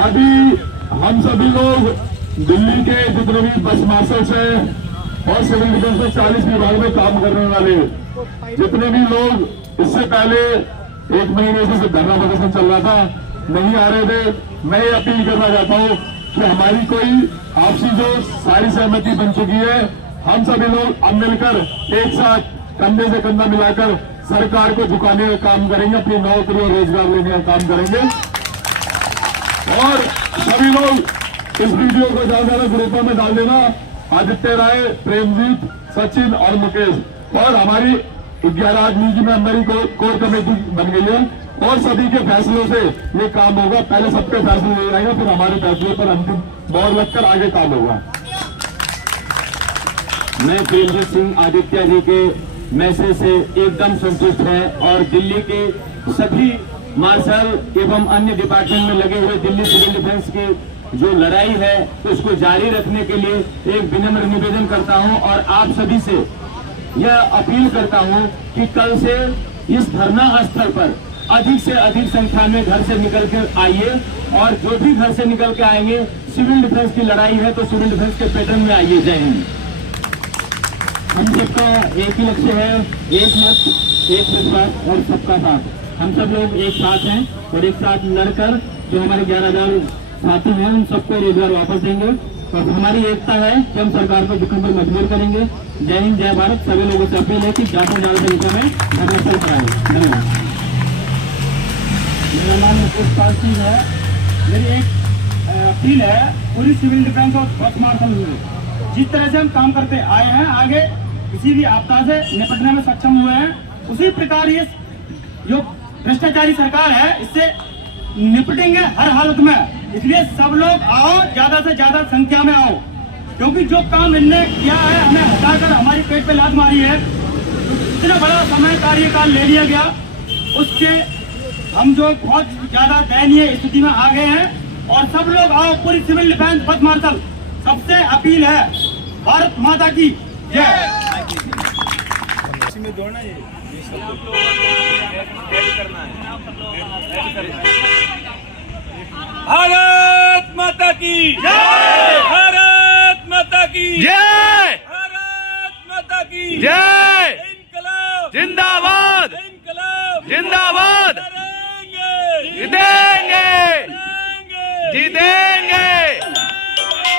अभी हम सभी लोग दिल्ली के जितने भी बस मार्शल्स हैं और सिविल डिफेंस में 40 विभाग में काम करने वाले जितने भी लोग इससे पहले 1 महीने से धरना प्रदर्शन चल रहा था, नहीं आ रहे थे, मैं ये अपील करना चाहता हूँ कि हमारी कोई आपसी जो सारी सहमति बन चुकी है, हम सभी लोग अब मिलकर एक साथ कंधे से कंधा मिलाकर सरकार को झुकाने का काम करेंगे, अपनी नौकरी और रोजगार लेने का काम करेंगे। और सभी लोग इस वीडियो को ज्यादा ग्रुपों में डाल देना। आदित्य राय, प्रेमजीत, सचिन और मुकेश और हमारी 11 आदमी की मेंबरी कोर कमेटी बन गई है और सभी के फैसलों से ये काम होगा। पहले सबके फैसले ले जाएंगे, फिर हमारे फैसले पर अंतिम मोहर लगकर आगे काम होगा। मैं प्रेमजीत सिंह आदित्य जी के मैसेज से एकदम संतुष्ट है और दिल्ली के सभी मार्शल एवं अन्य डिपार्टमेंट में लगे हुए दिल्ली सिविल डिफेंस की जो लड़ाई है उसको जारी रखने के लिए एक विनम्र निवेदन करता हूं और आप सभी से यह अपील करता हूं कि कल से इस धरना स्थल पर अधिक से अधिक संख्या में घर से निकल कर आइए और जो भी घर से निकल के आएंगे, सिविल डिफेंस की लड़ाई है तो सिविल डिफेंस के पैटर्न में आइए। जय हिंद। हम सबका एक ही लक्ष्य है, एक मत, एक विश्वास और सबका साथ। हम सब लोग एक साथ हैं और एक साथ लड़कर जो हमारे 11,000 साथी हैं उन सबको रोजगार वापस देंगे और हमारी एकता है कि हम सरकार को झुकने पर मजबूर करेंगे। जय हिंद, जय भारत। सभी लोगों से अपील है कि ज्यादा से ज्यादा संख्या में धरना कराएं। धन्यवाद। मेरा नाम मुकेश पाल सिंह है। मेरी एक अपील है पूरी सिविल डिफेंस और बस मार्शल में, जिस तरह से हम काम करते आए हैं, आगे किसी भी आपदा से निपटने में सक्षम हुए हैं, उसी प्रकार ये जो भ्रष्टाचारी सरकार है इससे निपटेंगे हर हालत में। इसलिए सब लोग आओ, ज्यादा से ज्यादा संख्या में आओ, क्योंकि जो काम इनने किया है, हमें हटाकर हमारी पेट पे लात मारी है, इतना बड़ा समय कार्यकाल ले लिया गया, उससे हम जो बहुत ज्यादा दयनीय स्थिति में आ गए हैं। और सब लोग आओ, पूरी सिविल डिफेंस बस मार्शल सबसे अपील है। भारत माता की जय। भारत माता की जय। भारत माता की जय। भारत माता की जय। इनकलाब जिंदाबाद। इनकलाब जिंदाबाद। जीतेंगे, जीतेंगे,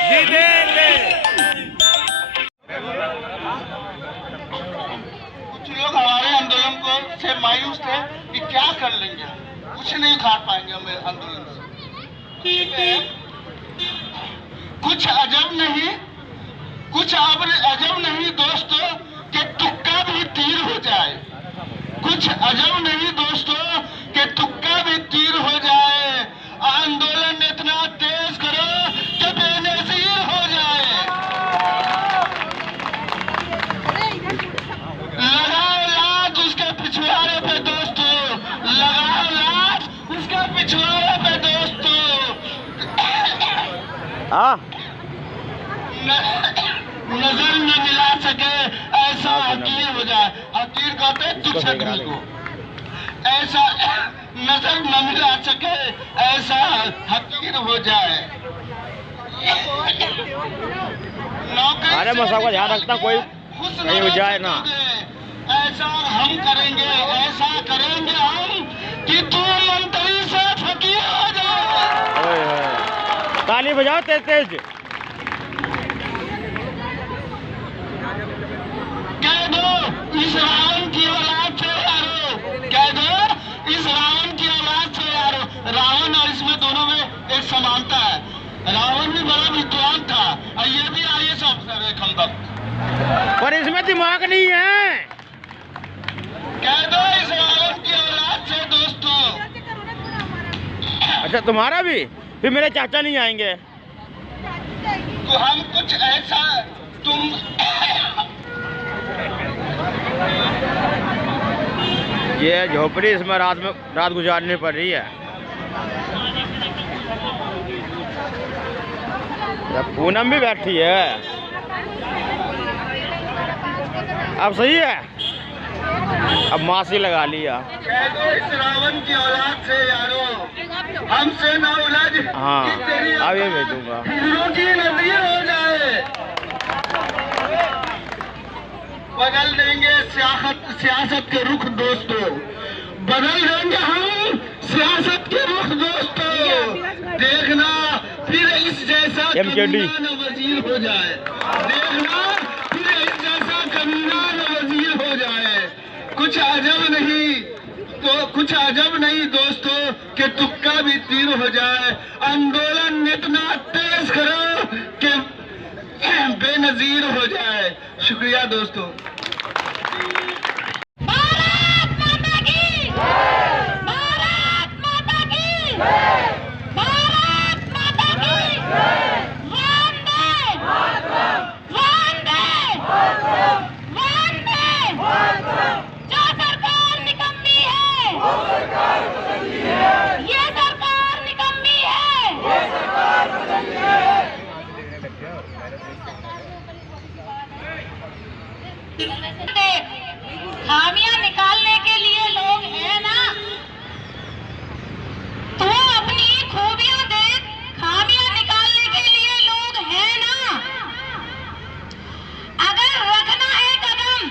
जीतेंगे। कुछ लोग हमारे आंदोलन को से मायूस थे कि क्या कर लेंगे, कुछ नहीं उखाड़ पाएंगे हम आंदोलन से। कुछ अजब नहीं दोस्तों कि तुक्का भी तीर हो जाए। कुछ अजब नहीं दोस्तों कि तुक्का भी तीर हो जाए। आंदोलन इतना तेज करो कि बेनजीर हो जाए। लगाओ लात उसके पिछवाड़े पे दोस्तों, लगाओ लात उसके पिछवाड़े पे दोस्तों। नजर न मिला सके ऐसा हकीर हो जाए। हकीर कहते तुच्छ आदमी को। ऐसा नजर न मिला सके ऐसा हकीर हो जाए। अरे मसा का ध्यान रखना, कोई नहीं हो जाए ना। ऐसा हम करेंगे, ऐसा करेंगे हम कि तू मंत्री से फकीर हो जाए। ताली बजाओ तेज तेज। कह दो इस रावण की औलाद से यारो, कह दो इस रावण की औलाद से यारो। रावण और इसमें दोनों में एक समानता है। रावण भी बड़ा विद्वान था और ये भी IAS अफसर है खंबक, पर इसमें दिमाग नहीं है। कह दो इस रावण की औलाद से दोस्तों। अच्छा तुम्हारा भी? फिर मेरे चाचा नहीं आएंगे। तो हम कुछ ऐसा तुम ये झोपड़ी इसमें रात गुजारनी पड़ रही है। पूनम भी बैठी है। अब सही है, अब मासी लगा लिया। कह दो इस रावण की औलाद से यारो, हमसे ना उलझ हाँ, कि तेरी अब ये भेजूंगा। हिजरों की नज़ीर हो जाए। बदल देंगे सियासत के रुख दोस्तों, बदल देंगे हम सियासत के रुख दोस्तों। देखना फिर इस जैसा MKD कमीना न वजीर हो जाए। देखना फिर इस जैसा कमीना न वजीर हो जाए। कुछ अजब नहीं दोस्तों कि तुक्का भी तीर हो जाए। आंदोलन इतना तेज करो कि बेनजीर हो जाए। शुक्रिया दोस्तों। भारत माता की भारत माता की भारत माता की वंदे वंदे वंदे। जो सरकार निकम्मी है ये सरकार निकम्मी है। खामियां निकालने के लिए लोग हैं ना, तो अपनी खूबियां देख। खामियां निकालने के लिए लोग हैं ना। अगर रखना है कदम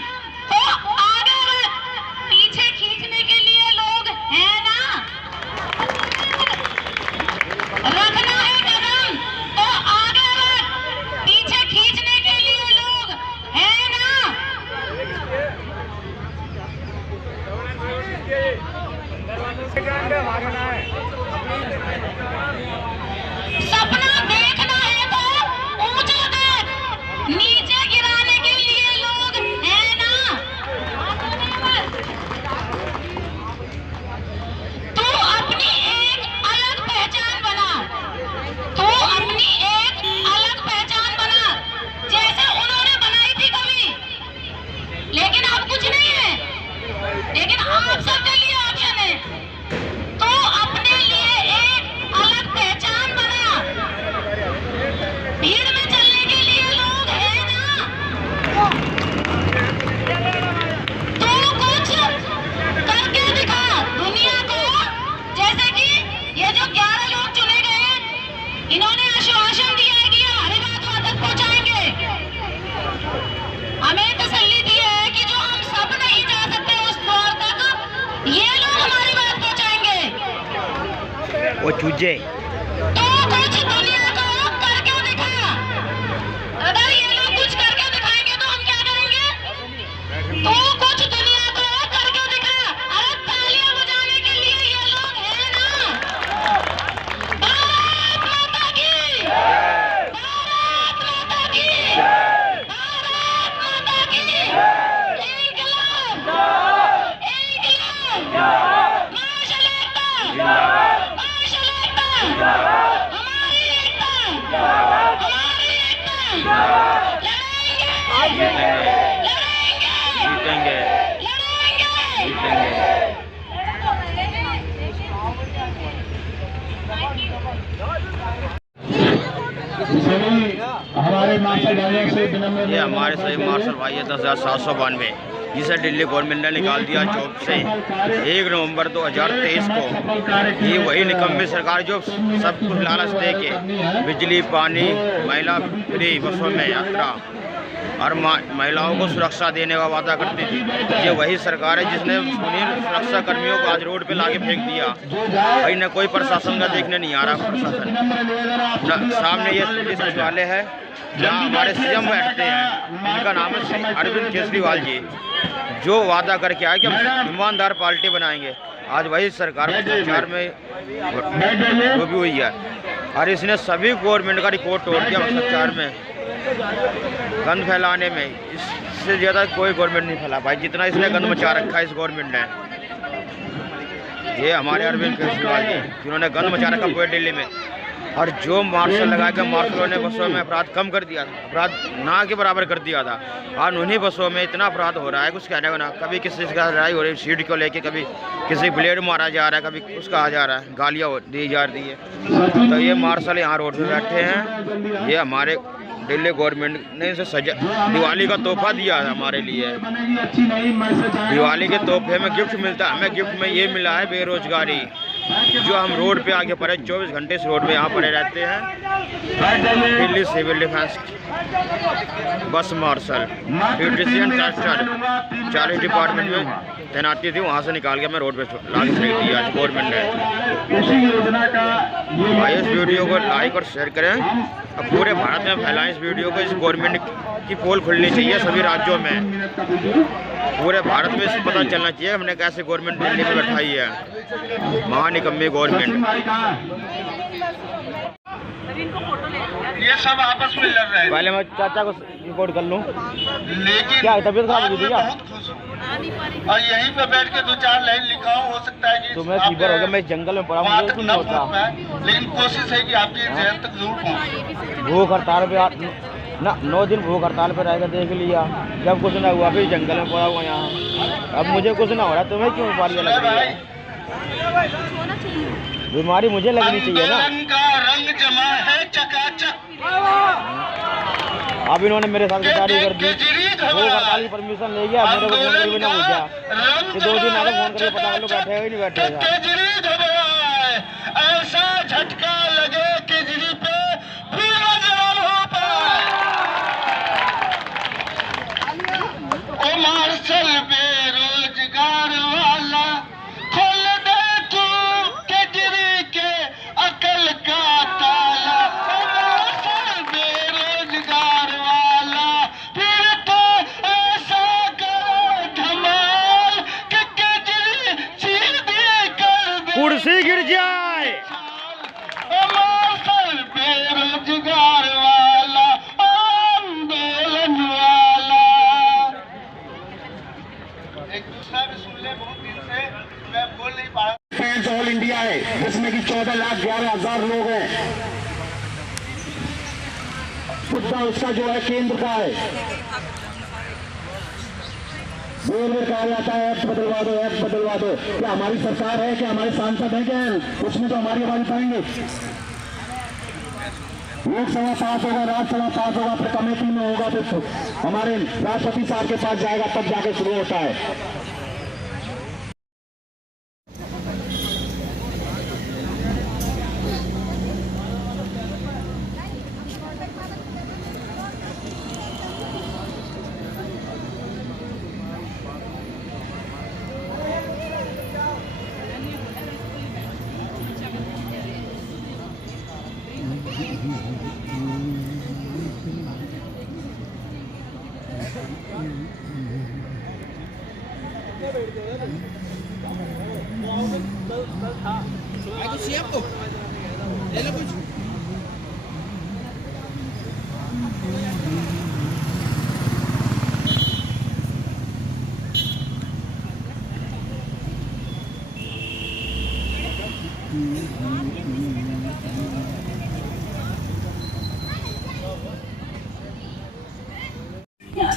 तो आगे रख, पीछे खींचने के लिए लोग हैं ना। रखना है कदम तो आगे रख, पीछे खींचने के लिए लोग हैं ना। सपना देखना है तो ऊंचा देख, नीचे गिराने के लिए लोग हैं ना। तू अपनी एक अलग पहचान बना, तू अपनी एक अलग पहचान बना, जैसे उन्होंने बनाई थी कभी। लेकिन अब कुछ नहीं है, लेकिन आप सबके लिए ऑप्शन है। तो अपने लिए एक अलग पहचान बना। भीड़ में चलने के लिए लोग हैं ना। तो कुछ करके दिखा दुनिया को। जैसे कि ये जो 11 लोग चुने गए हैं, इन्होंने आश्वासन दिया है कि हमारी बात वहां तक पहुंचाएंगे। हमें तसल्ली दी है कि जो हम सब नहीं जा सकते उस दौर तक, ये लोग हमारी बात पहुंचाएंगे। वो चूजे तो कुछ दुनिया को करके दिखा। अगर ये लोग कुछ करके दिखाएंगे तो हम क्या करेंगे? तो कुछ दुनिया को करके दिखा। अरे तालियां बजाने के लिए ये लोग हैं ना। भारत माता की भारत माता की भारत माता की। इंकलाब इंकलाब मार्शल एकता मार्शल एकता। हमारी एकता हमारी एकता। लड़ेंगे लड़ेंगे जीतेंगे। लड़ेंगे। सभी हमारे मास्टर डायरेक्टर से विनम्र ये हमारे सही मार्शल भाई है 10,792, जिसे दिल्ली गवर्नमेंट ने निकाल दिया जॉब से 1 नवंबर 2023 को। ये वही निकम्मी सरकार जो सब कुछ लालच दे के बिजली पानी महिला फ्री बसों में यात्रा और महिलाओं को सुरक्षा देने का वादा करती थी। ये वही सरकार है जिसने उन्हीं सुरक्षा कर्मियों को आज रोड पे लाके फेंक दिया। भाई न कोई प्रशासन का देखने नहीं आ रहा। प्रशासन सामने ये पुलिस सचिवालय है जहाँ हमारे सीएम बैठते हैं, इनका नाम है अरविंद केजरीवाल जी, जो वादा करके आए कि हम ईमानदार पार्टी बनाएंगे। आज वही सरकार भ्रष्टाचार में वो भी हुई है और इसने सभी गवर्नमेंट का रिकॉर्ड तोड़ दिया भ्रष्टाचार में, गंद फैलाने में। इससे ज़्यादा कोई गवर्नमेंट नहीं फैला पाई जितना इसने गंद मचा रखा है इस गवर्नमेंट ने। ये हमारे अरविंद केजरीवाल जी जिन्होंने गंद मचा रखा पूरे दिल्ली में। और जो मार्शल लगा के मार्शलों ने बसों में अपराध कम कर दिया था, अपराध ना के बराबर कर दिया था। और उन्हीं बसों में इतना अपराध हो रहा है कुछ कहने को ना। कभी किसी का लड़ाई हो रही है सीट को लेके, कभी किसी ब्लेड मारा जा रहा है, कभी उसका आ जा रहा है, गालियाँ दी जा रही है। तो ये मार्शल यहाँ रोड पे बैठे हैं। ये हमारे दिल्ली गवर्नमेंट ने इसे सजा दिवाली का तोहफा दिया है हमारे लिए। दिवाली के तोहफे में गिफ्ट मिलता है, हमें गिफ्ट में ये मिला है बेरोजगारी। जो हम रोड पे आगे पड़े 24 घंटे इस रोड पे यहाँ पड़े रहते हैं। दिल्ली सिविल डिफेंस बस मार्शल ब्यूटिशियन टेस्टर 40 डिपार्टमेंट में तैनाती थी, वहाँ से निकाल के मैं रोड पे लाके फेंक दिया आज गवर्नमेंट ने। भाई इस वीडियो को लाइक और शेयर करें, अब पूरे भारत में फैलाएं इस वीडियो को। इस गवर्नमेंट की पोल खुलनी चाहिए सभी राज्यों में, पूरे भारत में इसको पता चलना चाहिए हमने कैसे गवर्नमेंट दिल्ली में बैठाई है, महानिकम्मी गवर्नमेंट। ये सब आपस में लड़ रहे हैं। पहले मैं चाचा को रिपोर्ट कर लूँ, लेकिन क्या तबीयत खराब हो गई क्या? बहुत खुश हूँ और यहीं पे बैठ के 2-4 लाइन लिखा हूँ। हो सकता है कि तो मैं फीवर हो गया, मैं जंगल में पड़ा, मुझे कुछ नहीं होता, लेकिन कोशिश है कि आपकी जहर तक जरूर पहुँचे। भूख हड़ताल पे ना 9 दिन भूख हड़ताल पे रहेगा, देख लिया जब कुछ ना हुआ, फिर जंगल में पड़ा हुआ यहाँ। अब मुझे कुछ ना हो रहा, तुम्हें क्यों बीमारी लग रही है? बीमारी मुझे लगनी चाहिए ना। का रंग जमा है चकाचक। अब इन्होंने मेरे साथ गद्दारी कर दी, वो हड़ताल की परमिशन ले गया, मेरे को फोन करके ना पूछा कि 2 दिन आगे फोन करके पता कर लो बैठे हो नहीं बैठे। ऐसा झटका लगे केजरी पे फिर नजर हो पाए। ओ मार्शल बेरोजगार वाला खोल दे तू केजरी के अकल का ताला। ओ मार्शल बेरोजगार वाला फिर तो ऐसा करो धमाल कि केजरी सीधी कर दे कुर्सी गिर जाए। बेरोजगार वाला आंदोलन वाला। एक दूसरा भी सुन ले, बहुत दिन से मैं बोल नहीं पा रहा। फैंस ऑल इंडिया है जिसमें कि 14,11,000 लोग हैं। मुद्दा उसका जो है केंद्र का है। बोल में कहा जाता है ऐप बदलवा दो, ऐप बदलवा दो। क्या हमारी सरकार है, क्या हमारे सांसद है, क्या उसमें तो हमारी आवाज पाएंगे। लोकसभा पास होगा, राज्यसभा पास होगा, फिर कमेटी में होगा, फिर हमारे राष्ट्रपति साहब के पास जाएगा, तब जाके शुरू होता है।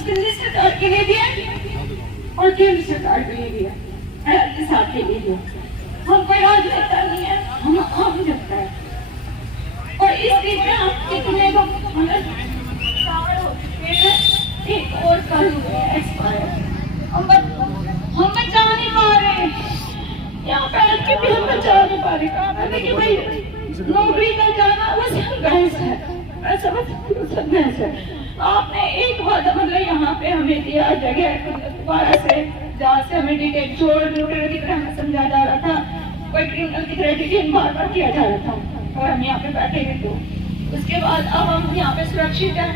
दिल्ली सरकार के लिए दिया और केंद्र सरकार के लिए दिया, राज्य साहब के लिए दिया। हम कोई राजनेता नहीं है, हम आम जनता है। और इस चीज में हम कितने को मतलब हो चुके हैं, एक और कल हुए एक्सपायर। हम बचा नहीं पा रहे, यहाँ बैठ के भी हम बचा नहीं पा रहे। कहा कि भाई नौकरी कर जाना बस बहस है, मैं समझ बहस है। आपने एक बात मतलब यहाँ पे हमें दिया जगह दोबारा से, जहाँ से हमें डिटेल चोर लूटर की तरह हमें समझा जा रहा था, कोई क्रिमिनल की तरह डिटेन बार बार किया जा रहा था और हम यहाँ पे बैठे हुए। तो उसके बाद अब हम यहाँ पे सुरक्षित हैं,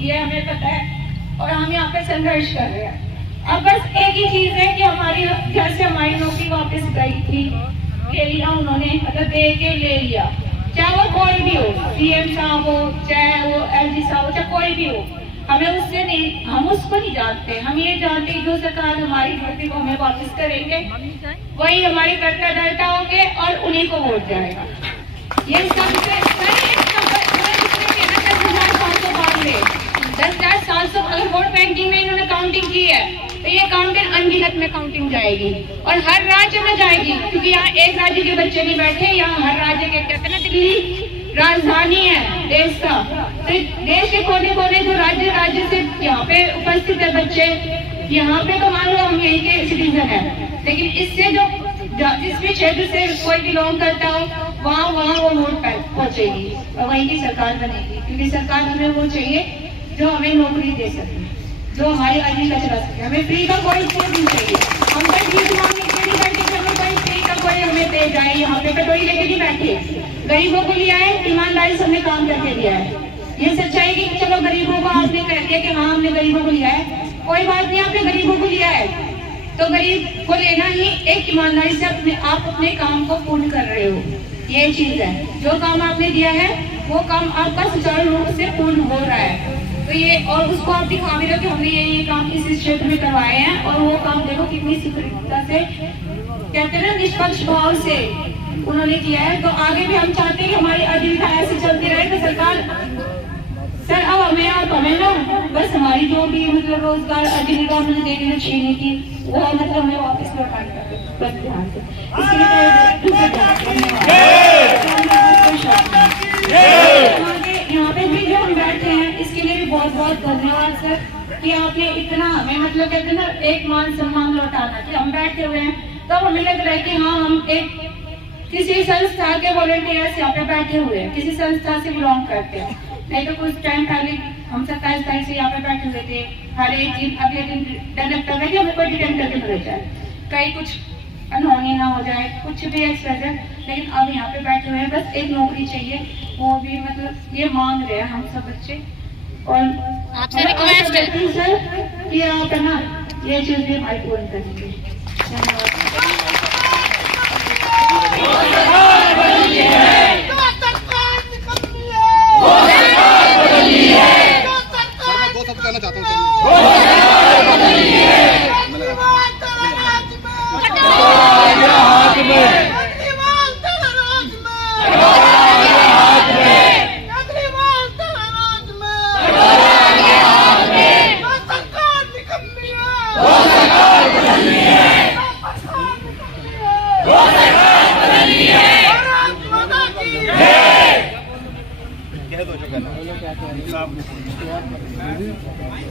ये हमें पता है, और हम यहाँ पे संघर्ष कर रहे हैं। अब बस एक ही चीज है कि हमारी जैसे हमारी नौकरी वापस गई थी, ले लिया उन्होंने, मतलब दे के ले लिया, चाहे वो कोई भी हो, सीएम साहब हो, चाहे वो एलजी साहब हो, चाहे कोई भी हो, हमें उससे नहीं, हम उसको नहीं जानते। हम ये जानते जो सरकार हमारी भर्ती को हमें वापस करेंगे, वही हमारी करता धरता होंगे और उन्हीं को वोट जाएगा। ये 10,700 अगर वोट बैंकिंग में इन्होंने काउंटिंग की है तो ये काउंटिंग अनगिनत में काउंटिंग जाएगी और हर राज्य में जाएगी, क्योंकि यहाँ एक राज्य के बच्चे नहीं बैठे, यहाँ हर राज्य के, कहते हैं ना दिल्ली राजधानी है देश का, तो देश के कोने कोने जो राज्य से यहाँ पे उपस्थित है बच्चे, यहाँ पे तो मान लो हम यहीं के सिटीजन है, लेकिन इससे जो जिस भी क्षेत्र से कोई बिलोंग करता हो वहाँ वो वोट पहुँचेगी और वहीं की सरकार बनेगी, क्योंकि सरकार हमें वो चाहिए जो हमें नौकरी दे सके, जो हमारी आजीविका चला सके। हमें फ्री का कोई चीज नहीं चाहिए। हम कोई चीज मांगने के लिए बैठे थे, हमें कोई फ्री का कोई हमें दे जाए, यहाँ पे कटोरी लेके नहीं बैठे। गरीबों को लिया है, ईमानदारी से हमने काम करके दिया है। ये सच्चाई कि चलो गरीबों को आपने कह दिया कि हाँ हमने गरीबों को लिया है, कोई बात नहीं, आपने गरीबों को लिया है तो गरीब को लेना ही एक ईमानदारी से आप अपने काम को पूर्ण कर रहे हो, ये चीज है। जो काम आपने दिया है वो काम आपका सुचारू रूप से पूर्ण हो रहा है, तो ये और उसको आप दिखा भी रहे हो कि हमने ये काम इस क्षेत्र में करवाए हैं और वो काम देखो कितनी सुदृढ़ता से, कहते हैं ना, निष्पक्ष भाव से उन्होंने किया है। तो आगे भी हम चाहते हैं कि हमारी आजीविका ऐसे चलती रहे। तो सरकार सर अब हमें ना बस हमारी जो भी मतलब रोजगार आजीविका उन्होंने देने में छीनी थी वो मतलब हमें वापस लौटानी है, बस ध्यान से। इसके लिए यहाँ पे भी जो हम बैठे हैं इसके लिए भी बहुत बहुत धन्यवाद सर कि आपने इतना हमें मतलब कहते हैं ना एक मान सम्मान लौटाना कि हम बैठे हुए हैं तो हमें लग रहा है कि हाँ हम एक किसी संस्था के वॉलंटियर्स यहाँ पे बैठे हुए हैं, किसी संस्था से बिलोंग करते हैं। नहीं तो कुछ टाइम पहले हम 27 तारीख से यहाँ पे बैठे हुए थे, हर एक दिन अगले दिन डर लगता है कि हमें कोई डिटेंड करके मिल जाए, कहीं कुछ अनहोनी ना हो जाए, कुछ भी एक्सप्रेशन। लेकिन अब यहाँ पे बैठे हुए हैं, बस एक नौकरी चाहिए, वो भी मतलब ये मांग रहे हैं हम सब बच्चे। और आपसे रिक्वेस्ट है सर कि आप है ना ये चीज भी हमारी पूर्ण करेंगे। दो शब्द कहना चाहता हूँ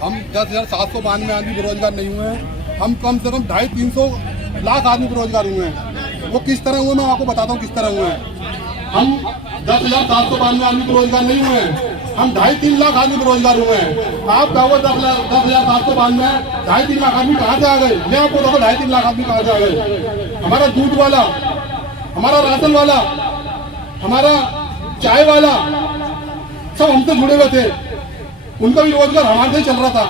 हम 10,792 आदमी बेरोजगार नहीं हुए हैं, हम कम से कम 250-300 लाख आदमी बेरोजगार हुए हैं। वो किस तरह हुए मैं आपको बताता हूँ किस तरह हुए हैं। हम 10,792 आदमी बेरोजगार नहीं हुए हैं, हम 2.5-3 लाख आदमी बेरोजगार हुए हैं। आप कहो 10,792 2.5-3 लाख आदमी कहाँ से आ गए? मैं आपको देखो 2.5-3 लाख आदमी कहाँ से आ गए? हमारा दूध वाला, हमारा राशन वाला, हमारा चाय वाला सब हमसे जुड़े हुए थे, उनका भी रोजगार हमारे से ही चल रहा था।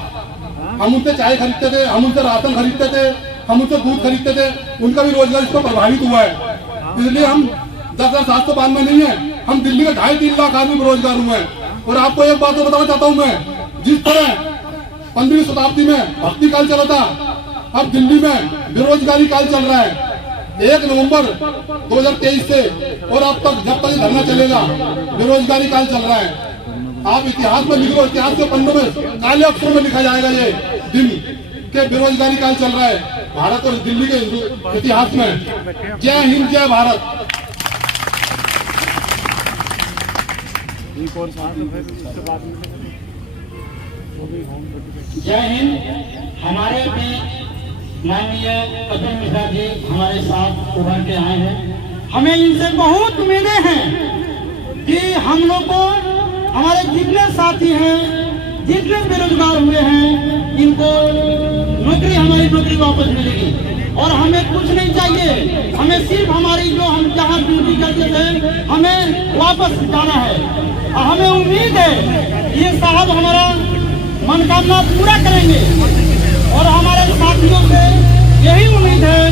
हम उनसे चाय खरीदते थे, हम उनसे राशन खरीदते थे, हम उनसे दूध खरीदते थे, उनका भी रोजगार इसको प्रभावित हुआ है। इसलिए हम 10,792 नहीं है, हम दिल्ली के 2.5-3 लाख आदमी बेरोजगार हुए हैं। और आपको एक बात तो बताना चाहता हूँ मैं, जिस तरह 15वीं शताब्दी में भक्ति काल चला था, अब दिल्ली में बेरोजगारी काल चल रहा है। 1 नवंबर 2023 से और अब तक जब तक धरना चलेगा बेरोजगारी काल चल रहा है। आप इतिहास में लिख लो, इतिहास के पन्नों में काले अक्षरों में लिखा जाएगा ये दिन के बेरोजगारी काल चल रहा है भारत और दिल्ली के इतिहास में। जय हिंद, जय भारत। जय हिंद। हमारे भी माननीय कपिल मिश्रा जी हमारे साथ उभर के आए हैं। हमें इनसे बहुत उम्मीदें हैं कि हम लोग को हमारे जितने साथी हैं, जितने बेरोजगार हुए हैं, इनको नौकरी, हमारी नौकरी वापस मिलेगी। और हमें कुछ नहीं चाहिए, हमें सिर्फ हमारी जो हम जहाँ ड्यूटी करते थे हमें वापस जाना है। और हमें उम्मीद है ये साहब हमारा मनोकामना पूरा करेंगे। और हमारे साथियों से यही उम्मीद है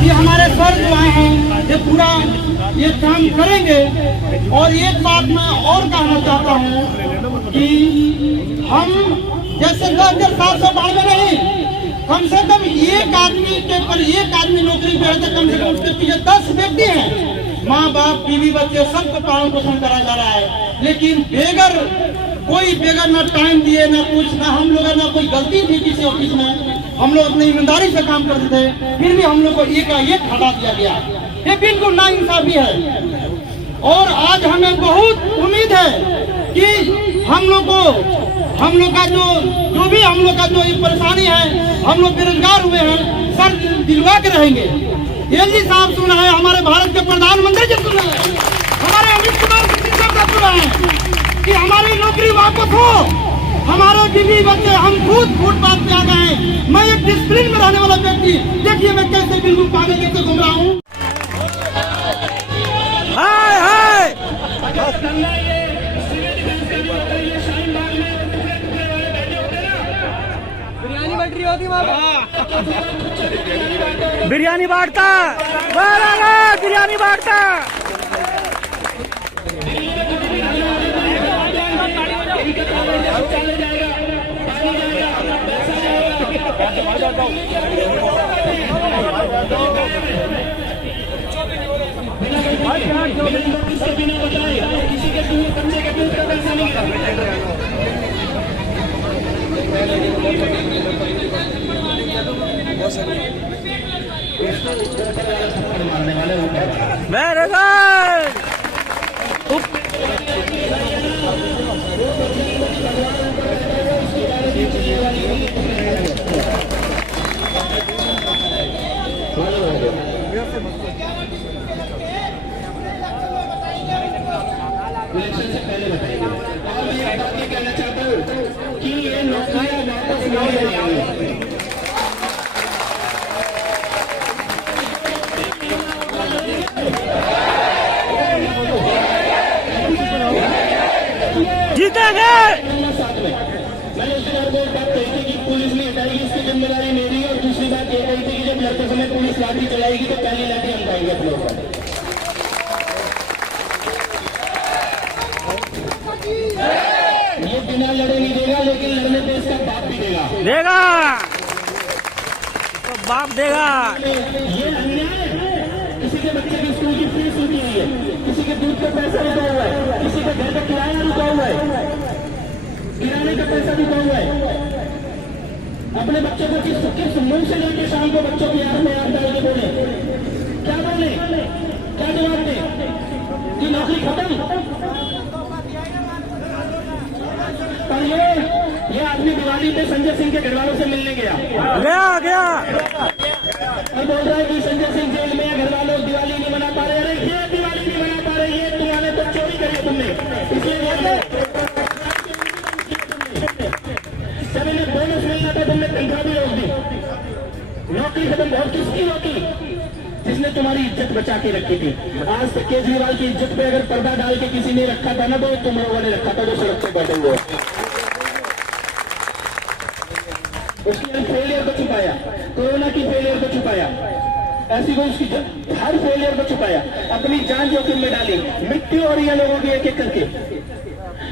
कि हमारे सर जो आए हैं ये पूरा ये काम करेंगे। और एक बात मैं और कहना चाहता हूँ कि हम जैसे 10,792 नहीं, कम से कम एक आदमी के पर एक आदमी नौकरी पे है तो कम से कम उसके पीछे 10 व्यक्ति हैं। माँ बाप, बीवी, बच्चे सबको पालन पोषण करा जा रहा है। लेकिन कोई बेगर ना टाइम दिए, ना कुछ, ना हम लोग ना कोई गलती थी किसी ऑफिस में, हम लोग अपनी ईमानदारी से काम करते थे, फिर भी हम लोग को एक हटा दिया गया। ये बिल्कुल नाइंसाफी है। और आज हमें बहुत उम्मीद है कि हम लोग का जो भी हम लोग का जो परेशानी है, हम लोग बेरोजगार हुए हैं, सर दिलवा के रहेंगे। एलजी साहब सुन रहे हैं, हमारे भारत के प्रधानमंत्री जी सुन रहे हैं, हमारे अमित कुमार साहब सुन रहे हैं कि हमारी नौकरी वापस हो। हमारे दिल्ली बच्चे हम खुद फुटपाथ पे आ गए। मैं एक डिसिप्लिन में रहने वाला व्यक्ति, देखिए मैं कैसे बिल्कुल पागल जैसे घूम रहा हूँ। बिरयानी बट रही होती वहाँ बिरयानी बांटता, बिरयानी बांटता। मेरे इलेक्शन से पहले बताएंगे। और मैं एक बात ये कहना चाहता हूँ कि ये नौकरियां वापस नहीं आएंगी। जीतेंगे। मैंने उसके बाद बहुत बात कही थी कि पुलिस नहीं हटाएगी, इसकी जिम्मेदारी मेरी। और दूसरी बात ये कही थी कि जब लड़ते समय पुलिस लाठी चलाएगी तो पहली लाठी हम पाएंगे अपने ऊपर। ये बिना लड़े नहीं देगा, लेकिन लड़ने पे इसका बाप भी देगा, तो बाप देगा। ये अन्याय है। किसी के बच्चे की स्कूल की फीस रुकी हुई है, किसी के दूध का पैसा रुका हुआ है, किसी के घर का किराया रुका हुआ है, किराने का पैसा रुका हुआ है। अपने बच्चों को किस मुंह से लेके शाम को बच्चों की याद में याद डाल के बोले, क्या बोले, क्या जवाब दे कि नौकरी खत्म। पर ये आदमी दिवाली पे संजय सिंह के घर वालों से मिलने गया और बोल रहा है कि संजय सिंह जेल में है, घर वालों दिवाली नहीं मना पा रहे। अरे ये दिवाली नहीं मना पा रहे, ये तुम्हारे तो चोरी करी तुमने, इसलिए जब इन्हें बोनस मिलना था तुमने तनख्वाह भी रोक दी। नौकरी खत्म। बहुत किसकी नौकरी? जिसने तुम्हारी इज्जत बचा के रखी थी। आज तक केजरीवाल की इज्जत पे अगर पर्दा डाल के किसी ने रखा था ना, तो तुम लोगों ने रखा था, जो सड़क पे बैठे हुए। उसकी फेलियर को छुपाया, कोरोना की फेलियर को छुपाया, ऐसी को उसकी हर फेलियर को छुपाया, अपनी जान जोखिम में डाली, मृत्यु हो रही है लोगों की एक एक करके।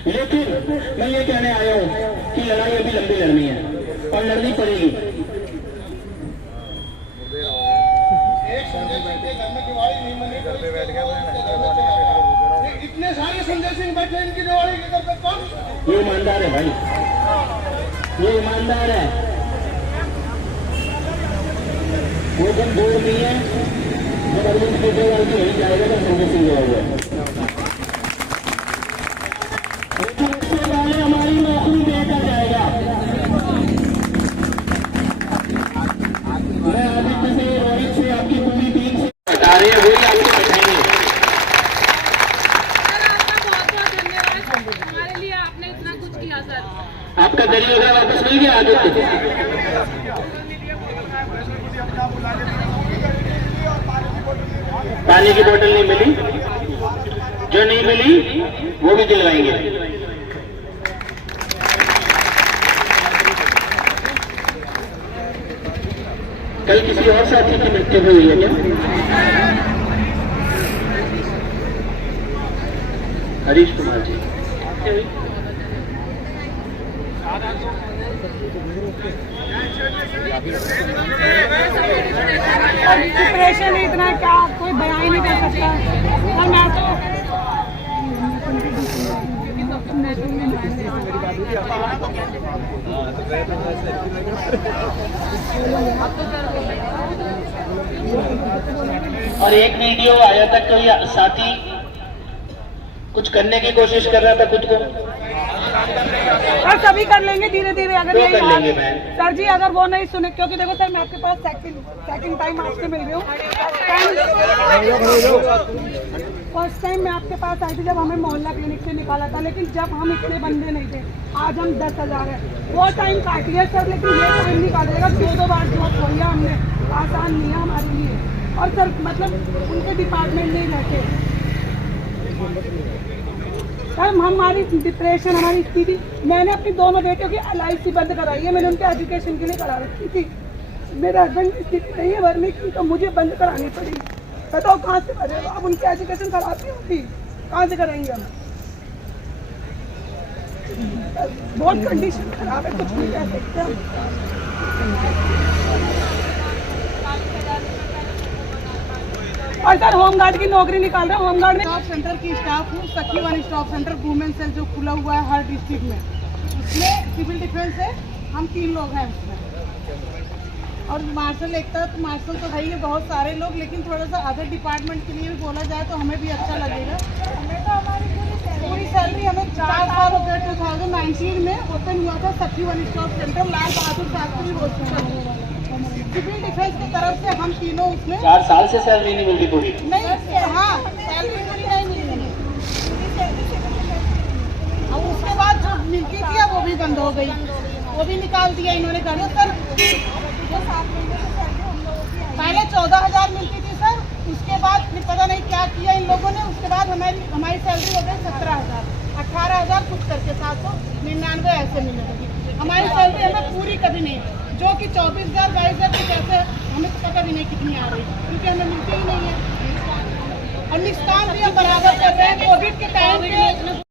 लेकिन मैं ये कहने आया हूं कि लड़ाई अभी लंबी लड़नी है और लड़नी पड़ेगी। इतने सारे संजय सिंह बैठे, इनकी दिवाली की तरफ कौन? ये ईमानदार है भाई, ये ईमानदार है। वो जब बोर्ड नहीं है, जब अरविंद केजरीवाल की नहीं जाएगा तो संजय सिंह जाएगा। लेकिन उससे पहले हमारी नौकरी देकर जाएगा। मैं आदित्य से, रोहित से, आपकी पूरी टीम से बता रहे हैं, वही आपको बताएंगे। हमारे लिए आपने इतना कुछ किया सर। आपका दरिया वगैरह वापस मिल गया आदित्य? पानी की बोतल नहीं मिली, जो नहीं मिली वो भी दिलवाएंगे। कल किसी और साथी की मृत्यु हुई है क्या? हरीश कुमार जी। डिप्रेशन इतना क्या कोई बयान ही नहीं कर सकता। और मैं तो और एक वीडियो आया था, कोई साथी कुछ करने की कोशिश कर रहा था खुद को, सर सभी कर लेंगे धीरे धीरे अगर क्यों यही कर लेंगे हाल- मैम? सर जी अगर वो नहीं सुने क्योंकि देखो सर मैं आपके पास सेकंड टाइम आपसे मिल रही हूँ। फर्स्ट टाइम मैं आपके पास आई थी जब हमें मोहल्ला क्लिनिक से निकाला था, लेकिन जब हम इतने बंदे नहीं थे, आज हम 10,000 है। वो टाइम काट लिया सर, लेकिन ये टाइम नहीं काटेगा। 2 बार जॉब खोल लिया हमने, आसान नहीं है हमारे लिए। और सर मतलब उनके डिपार्टमेंट नहीं रहते सर। हमारी डिप्रेशन, हमारी स्थिति, मैंने अपनी दोनों बेटियों की LIC बंद कराई है, मैंने उनके एजुकेशन के लिए करा रखी थी। मेरे हस्बैंड की स्थिति नहीं है भरने की, तो मुझे बंद करानी पड़ी। बताओ कहाँ से भरेगा? अब उनकी एजुकेशन कराती होती, कहाँ से कराएंगे हम? बहुत कंडीशन खराब है, कुछ नहीं कह सकते हम। और सर होमगार्ड की नौकरी निकाल रहे हैं। होमगार्ड में स्टाफ सेंटर की स्टाफ हूँ। Sakhi one staff centre women cell जो खुला हुआ है हर डिस्ट्रिक्ट में, उसमें सिविल डिफेंस है, हम 3 लोग हैं उसमें। और मार्शल एकता, तो मार्शल तो है ही बहुत सारे लोग, लेकिन थोड़ा सा अदर डिपार्टमेंट के लिए भी बोला जाए तो हमें भी अच्छा लगेगा। पूरी सैलरी हमें 4 साल हो गए। 2019 में ओपन हुआ था सखी one staff centre Lal Bahadur Shastri hospital. Civil defence की तरफ से हम तीनों उसमें 4 साल से सैलरी नहीं मिलती पूरी। नहीं, हाँ सैलरी पूरी नहीं मिली। और उसके बाद जो मिलती थी वो भी बंद हो गई, वो भी निकाल दिया इन्होंने। कर सर पहले 14,000 मिलती थी सर, उसके बाद फिर पता नहीं क्या किया इन लोगों ने। उसके बाद हमारी सैलरी हो गई 17,000, 18,000 कुछ करके 799 ऐसे मिलने लगी। हमारी सैलरी हमें पूरी कभी नहीं, जो कि 24,000 22,000 की जैसे हमें तो पता भी नहीं कितनी आ रही, क्योंकि हमें मिलती ही नहीं है। और निष्काम भी हम बराबर कर रहे हैं। कोविड के टाइम पे